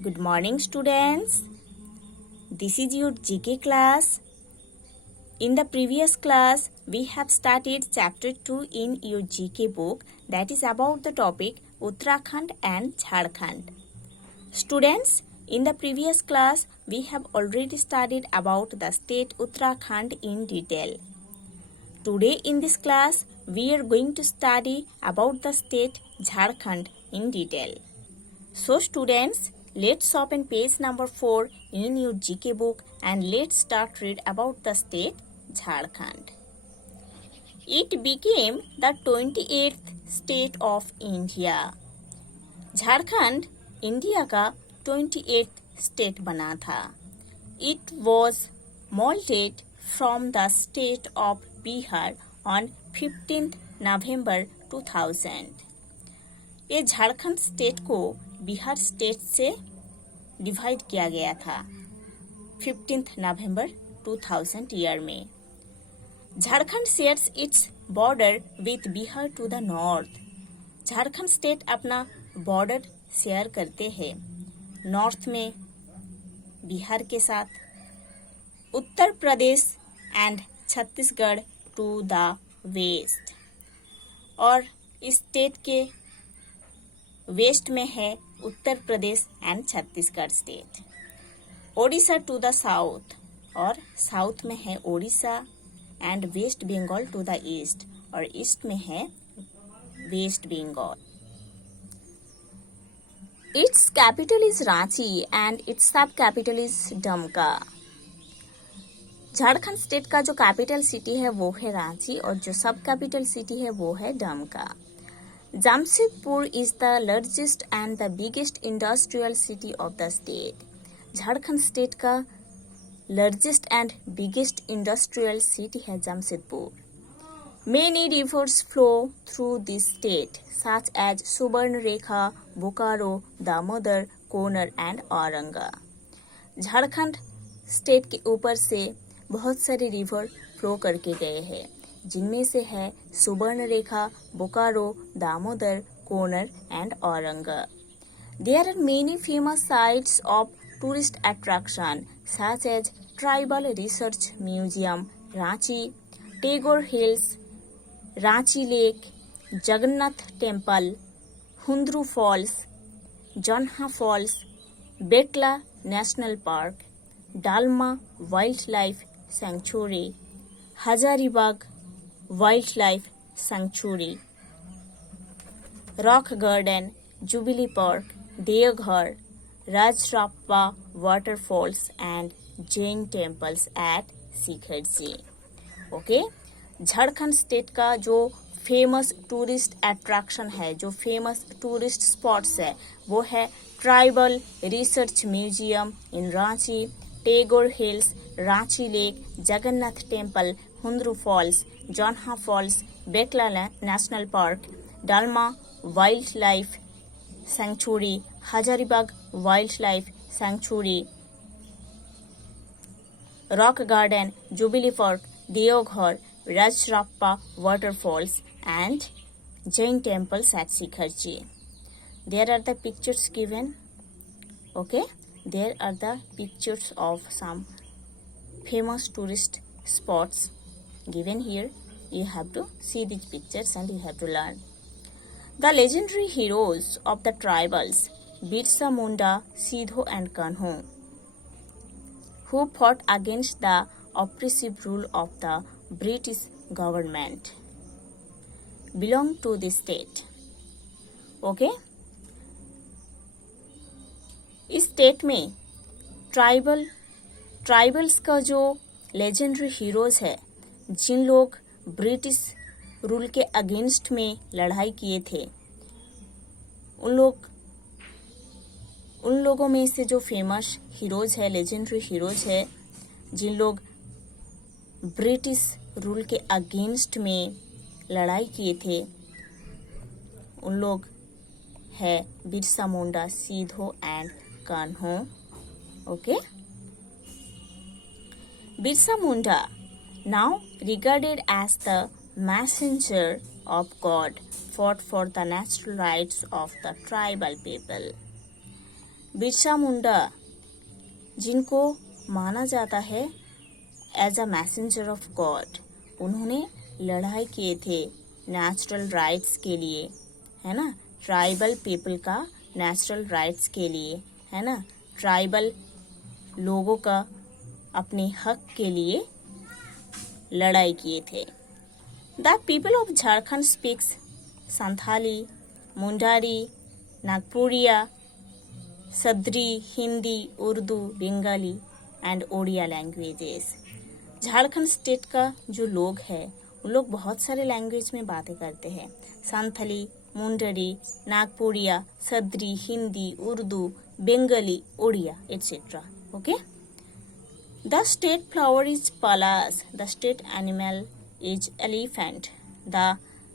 Good morning, students. This is your GK class. In the previous class, we have started chapter 2 in your GK book, that is about the topic Uttarakhand and Jharkhand. Students, in the previous class, we have already studied about the state Uttarakhand in detail. Today in this class, we are going to study about the state Jharkhand in detail. So students, let's open page number 4 in your GK book and let's start read about the state Jharkhand. It became the 28th state of India. Jharkhand India का 28th state बना था. It was molded from the state of Bihar on 15th November 2000. ये Jharkhand state को Bihar state से divide किया गया था 15th नवंबर 2000 year में. Jharkhand shares its border with Bihar to the north. Jharkhand state अपना बॉर्डर शेयर करते हैं नॉर्थ में बिहार के साथ, Uttar Pradesh and Chhattisgarh to the west. और इस स्टेट के वेस्ट में है Uttar Pradesh and Chhattisgarh state. Odisha to the south, और साउथ में है Odisha and West Bengal to the east, और ईस्ट में है West Bengal. Its capital is Ranchi and it's सब कैपिटल इज डमका. झारखंड स्टेट का जो कैपिटल सिटी है वो है रांची और जो सब कैपिटल सिटी है वो है डमका. Jamshedpur is the largest and the biggest industrial city of the state. Jharkhand state का largest and biggest industrial city है Jamshedpur. Many rivers flow through this state, such as Subarnarekha, Bokaro, Damodar, Konark and Auranga. Jharkhand state के ऊपर से बहुत सारे river flow करके गए हैं, जिनमें से है Subarnarekha, Bokaro, Damodar, Conor and Auranga. There are many famous sites of tourist attraction such as Tribal Research Museum, Ranchi, Tagore Hills, Ranchi Lake, Jagannath Temple, Hundru Falls, Jonha Falls, Betla National Park, Dalma Wildlife Sanctuary, Hazaribagh Wildlife Sanctuary, Rock Garden, Jubilee Park, Deoghar, Rajrappa Waterfalls and Jain Temples at Sikharji. Okay, Jharkhand state का जो famous tourist attraction है, जो famous tourist spots है, वो है Tribal Research Museum in Ranchi, Tagore Hills, Ranchi Lake, Jagannath Temple, Hundru Falls, Jonha Falls, Betla National Park, Dalma Wildlife Sanctuary, Hazaribagh Wildlife Sanctuary, Rock Garden, Jubilee Park, Deoghar, Rajrappa waterfalls and Jain temples at Sikharji. There are the pictures given. Okay, there are the pictures of some famous tourist spots given here. You have to see these pictures and you have to learn. The legendary heroes of the tribals Birsa Munda, Sidho and Kanhu, who fought against the oppressive rule of the British government, belong to this state. Okay, इस state में tribals का जो legendary heroes है, जिन लोग British rule के against में लड़ाई किए थे, उन लोगों में से जो फेमस हीरोज है, लेजेंडरी हीरोज है, जिन लोग ब्रिटिश रूल के अगेंस्ट में लड़ाई किए थे, उन लोग है बिरसा मुंडा, सीधो and Kanho. Okay, Birsa Munda, now regarded as the messenger of God, fought for the natural rights of the tribal people. Birsa Munda, जिनको माना जाता है as a messenger of God, उन्होंने लड़ाई किए थे नेचुरल राइट्स के लिए, है ना, ट्राइबल पीपल का नेचुरल राइट्स के लिए, है ना, ट्राइबल लोगों का अपने हक के लिए लड़ाई किए थे। The people of Jharkhand speaks Santhali, Mundari, Nagpuria, Sadri, Hindi, Urdu, Bengali and Odia languages. Jharkhand state का जो लोग हैं वो लोग बहुत सारे लैंग्वेज में बातें करते हैं। Santhali, मुंडरी, Nagpuria, Sadri, Hindi, Urdu, Bengali, Odia etcetera. Okay. The state flower is Palas. The state animal is elephant. The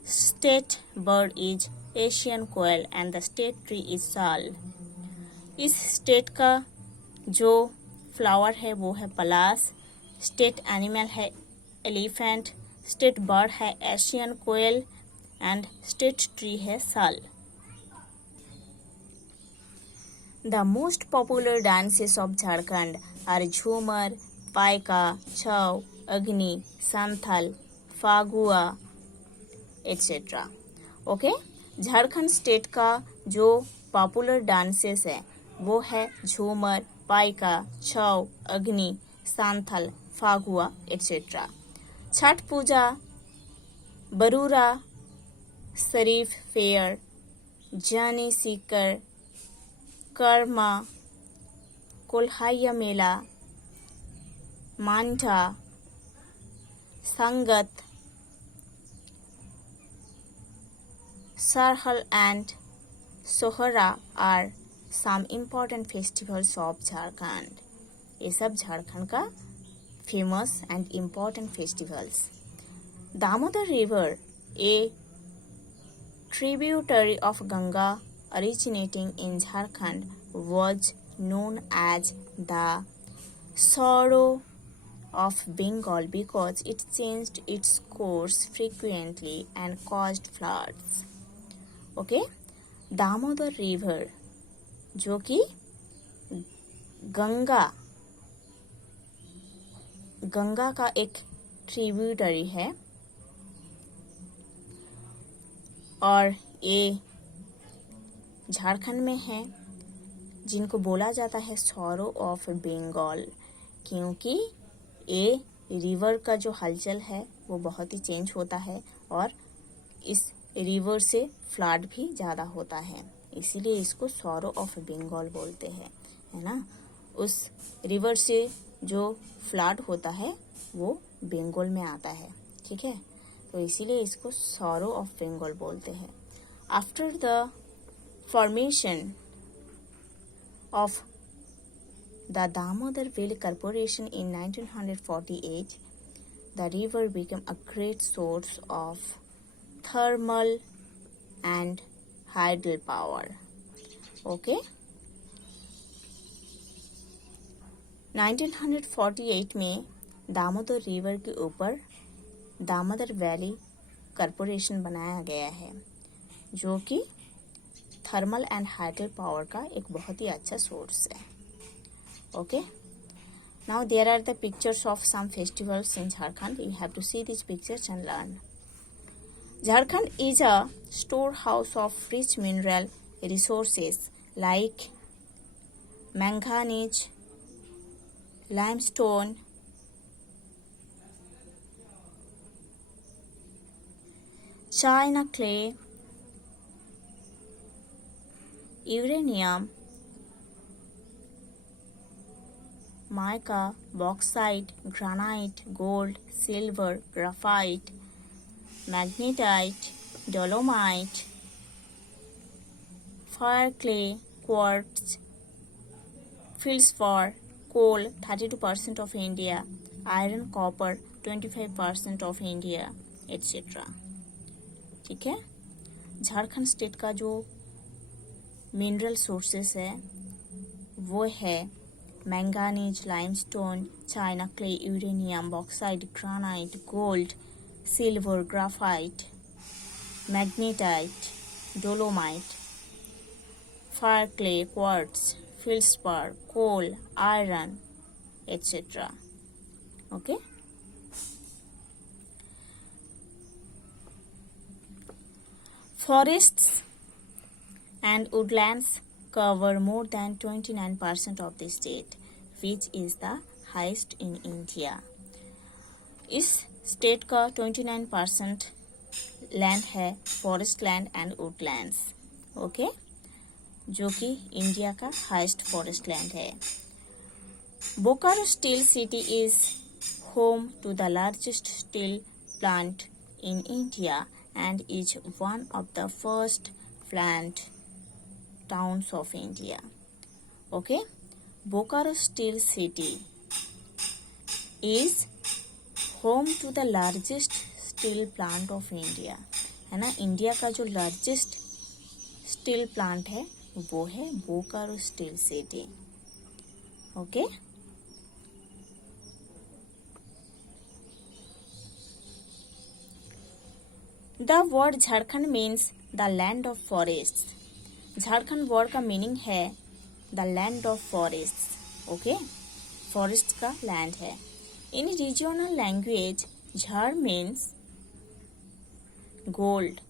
state bird is Asian quail and the state tree is sal. इस स्टेट का जो फ्लावर है वो है पलास, स्टेट एनिमल है एलिफेंट, स्टेट बर्ड है Asian koel and state tree है sal. The most popular dances of Jharkhand are Jhumar, Paika, Chau, Agni, Santhal, Fagua, etc. Okay. Jharkhand state का जो पॉपुलर डांसेस है वो है झूमर, Paika, Chhau, Agni, Santhal, Phagua etcetera. Chhath Puja, Barura, Sharif fair, Jani Shikar, Karma, Kolhaya mela, Manjha, Sangat, Sarhul and Sohrai are some important festivals of Jharkhand. ये सब झारखंड का famous and important festivals. Damodar river, a tributary of Ganga originating in Jharkhand, was known as the Sorrow of Bengal because it changed its course frequently and caused floods. Okay? Damodar river जो कि गंगा का एक tributary है और ये झारखंड में है, जिनको बोला जाता है सॉरो ऑफ बंगाल, क्योंकि ये रिवर का जो हलचल है वो बहुत ही चेंज होता है और इस रिवर से फ्लड भी ज़्यादा होता है, इसीलिए इसको सॉरो ऑफ बंगाल बोलते हैं, है ना। उस रिवर से जो फ्लड होता है वो बंगाल में आता है, ठीक है, तो इसीलिए इसको सॉरो ऑफ बंगाल बोलते हैं। After the formation of the Damodar valley corporation in 1948, the river became a great source of thermal and hydel power. Okay. 1948 में दामोदर रिवर के ऊपर दामोदर वैली कॉर्पोरेशन बनाया गया है, जो कि थर्मल एंड हाइडल पावर का एक बहुत ही अच्छा सोर्स है। Okay. Now there are the pictures of some festivals in Jharkhand. You have to see these pictures and learn. Jharkhand is a storehouse of rich mineral resources like manganese, limestone, china clay, uranium, mica, bauxite, granite, gold, silver, graphite, magnetite, dolomite, fire clay, quartz, fields for coal 32% of India, iron copper 25% of India, etc. ठीक है। Jharkhand state का जो mineral sources है वो है manganese, limestone, China clay, uranium, bauxite, granite, gold, silver, graphite, magnetite, dolomite, fire clay, quartz, feldspar, coal, iron, etc. Okay. Forests and woodlands cover more than 29% of the state, which is the highest in India. इस state का 29% land है forest land and woodlands, okay, जो कि India का highest forest land है. Bokaro steel city is home to the largest steel plant in India and is one of the first plant towns of India. Okay, Bokaro Steel City is home to the largest steel plant of India. है ना, India का जो largest steel plant है वो है Bokaro steel city. Okay. The word Jharkhand means the land of forests. Jharkhand word का meaning है the land of forests. Okay, forest का लैंड है. In regional language Jhar means gold.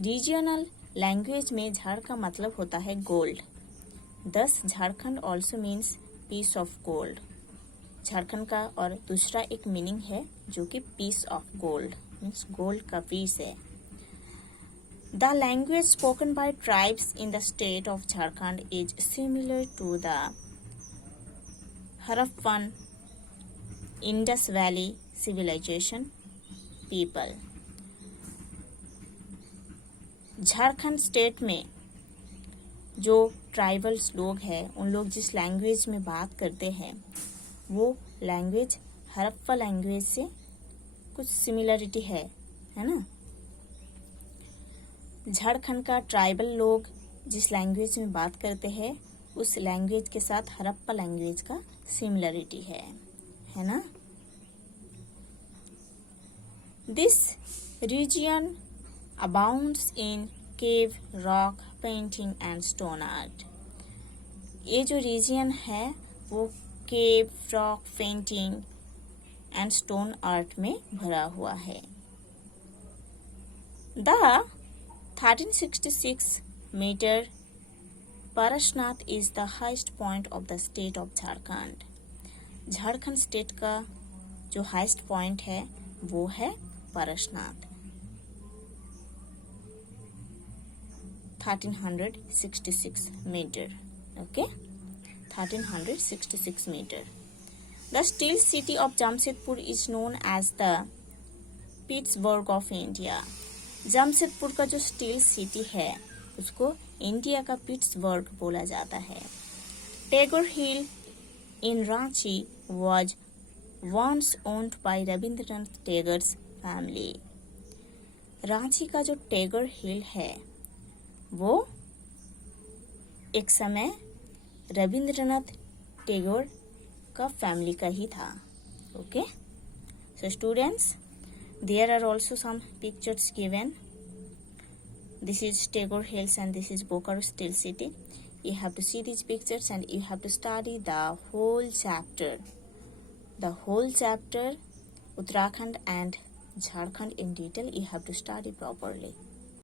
Regional language में झार का मतलब होता है gold. This Jharkhand also means piece of gold. Jharkhand का और दूसरा एक मीनिंग है जो कि piece of gold means gold का पीस है. The language spoken by tribes in the state of Jharkhand is similar to the Harappan Indus Valley civilization people. Jharkhand state में जो ट्राइबल्स लोग हैं उन लोग जिस लैंग्वेज में बात करते हैं वो लैंग्वेज हड़प्पा लैंग्वेज से कुछ सिमिलरिटी है ना. झारखंड का ट्राइबल लोग जिस लैंग्वेज में बात करते हैं उस लैंग्वेज के साथ हड़प्पा लैंग्वेज का सिमिलरिटी है ना. This region abounds in cave, rock painting and stone art. ये जो रीजन है वो cave, rock painting and stone art में भरा हुआ है. The 1366 meter Parashnath is the highest point of the state of Jharkhand. Jharkhand state का जो हाईएस्ट पॉइंट है वो है Parasnath, 1366 metre. Okay, 1366 metre. The steel city of Jamshedpur is known as the Pittsburgh of India. Jamshedpur का जो स्टील सिटी है उसको India का पिट्सबर्ग बोला जाता है. Tagore hill in Ranchi was once owned by Rabindranath Tagore's family. Ranchi का जो टैगोर हिल है वो एक समय रविंद्रनाथ टैगोर का फैमिली का ही था. Okay, so students, there are also some pictures given. This is Tagore Hills and this is Bokaro Steel City. You have to see these pictures and you have to study the whole chapter. The whole chapter, Uttarakhand and Jharkhand in detail, you have to study properly.